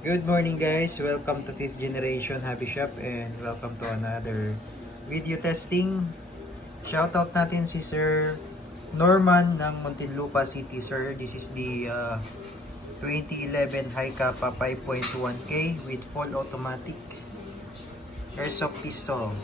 Good morning guys, welcome to 5th Generation Hobby Shop and welcome to another video testing. Shoutout natin si Sir Norman ng Muntinlupa City, sir. This is the 2011 High Kappa 5.1K with full automatic airsoft pistol.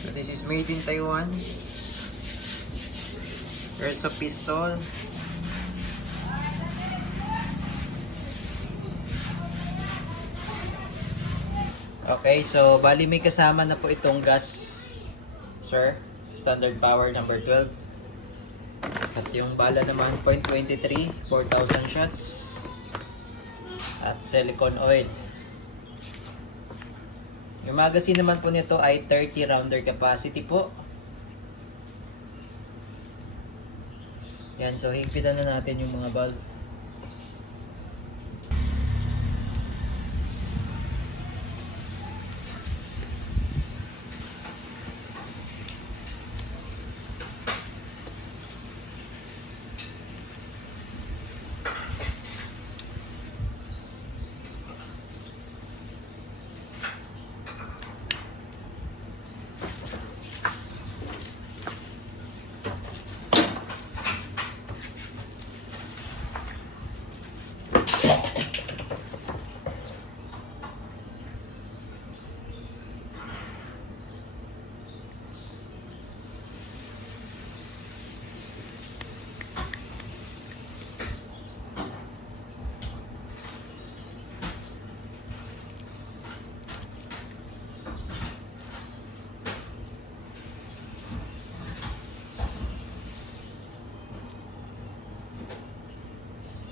So this is made in Taiwan. Airsoft pistol. Okay, so bali may kasama na po itong gas, sir. Standard power number 12. At yung bala naman 0.23, 4,000 shots. At silicone oil. Yung magazine naman po nito ay 30 rounder capacity po. Yan, so higpitan na natin yung mga valve.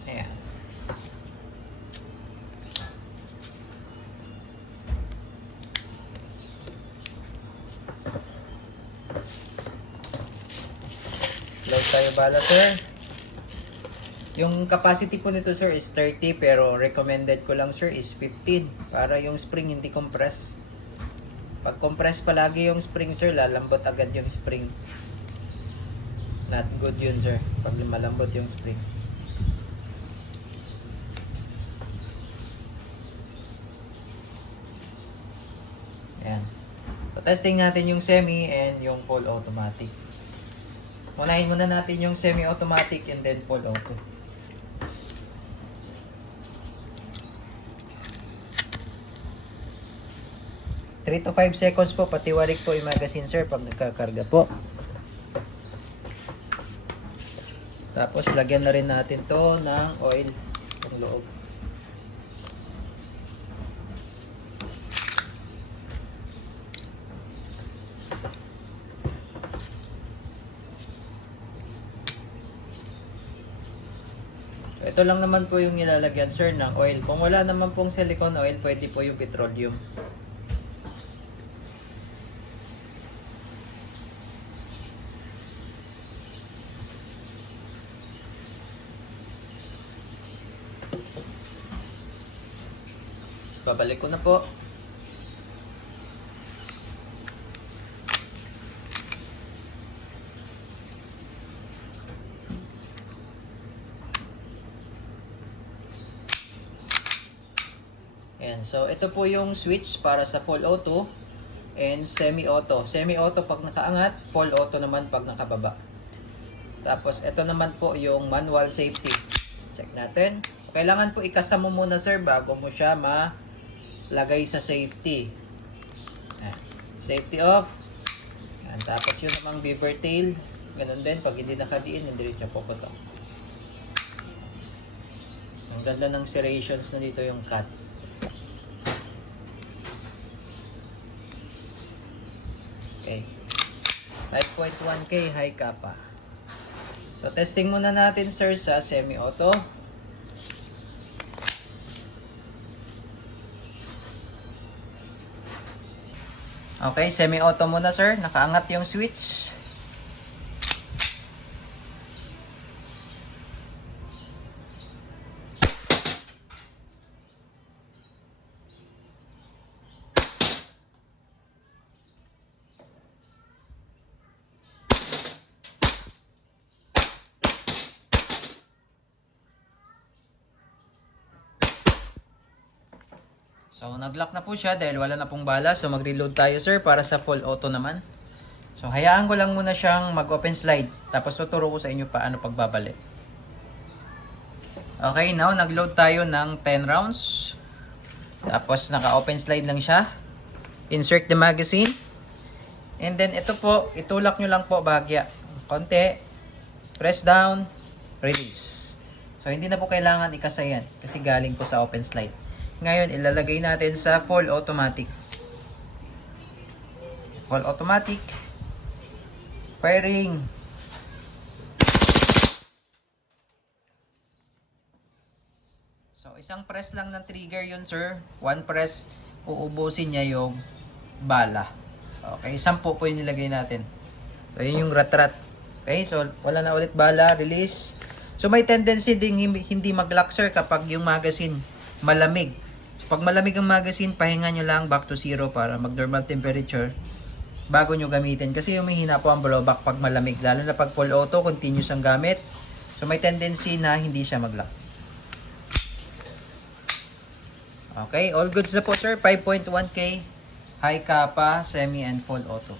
Ayan. Load tayo bala, sir. Yung capacity po nito, sir, is 30 pero recommended ko lang, sir, is 15 para yung spring hindi compress. Pag compress palagi yung spring, sir, lalambot agad yung spring. Not good yun, sir, pag malambot yung spring. Ayan. So, testing natin yung semi and yung full automatic. Unahin muna natin yung semi-automatic and then full auto. Three to 5 seconds po, patiwarik po yung magazine, sir, pag nagkakarga po. Tapos, lagyan na rin natin to ng oil sa loob. Ito lang naman po yung nilalagyan, sir, ng oil. Kung wala naman pong silicone oil, pwede po yung petroleum. Babalik ko na po. Ayan, so ito po yung switch para sa full auto and semi-auto. Semi-auto pag nakaangat, full auto naman pag nakababa. Tapos ito naman po yung manual safety. Check natin. Kailangan po ikasama mo muna, sir, bago mo siya malagay sa safety. Ayan. Safety off. Ayan. Tapos yun namang beaver tail. Ganun din, pag hindi nakadiin, hindi rin siya puputok. Ang ganda ng serrations na dito yung cut. Okay. 5.1K high kappa. So, testing muna natin, sir, sa semi-auto. Okay, semi-auto muna, sir. Nakaangat yung switch. So, nag-lock na po siya dahil wala na pong bala. So, mag-reload tayo, sir, para sa full auto naman. So, hayaan ko lang muna siyang mag-open slide. Tapos, tuturo ko sa inyo paano pagbabalik. Okay, now, nag-load tayo ng 10 rounds. Tapos, naka-open slide lang siya. Insert the magazine. And then, ito po, itulak nyo lang po bahagya. Konti. Press down. Release. So, hindi na po kailangan ikasayan kasi galing po sa open slide. Ngayon, ilalagay natin sa full automatic. Full automatic. Firing. So, isang press lang ng trigger yun, sir. One press, uubusin niya yung bala. Okay, 10 po yung nilagay natin. So, yun yung rat-rat. Okay, so, wala na ulit bala. Release. So, may tendency ding hindi mag-lock, sir, kapag yung magazine malamig. Pag malamig ang magazine, pahinga nyo lang back to 0 para mag-normal temperature bago nyo gamitin. Kasi humihina po ang blowback pag malamig. Lalo na pag full auto, continuous ang gamit. So may tendency na hindi siya mag-lock. Okay, all goods na po, sir. 5.1K, high kappa, semi and full auto.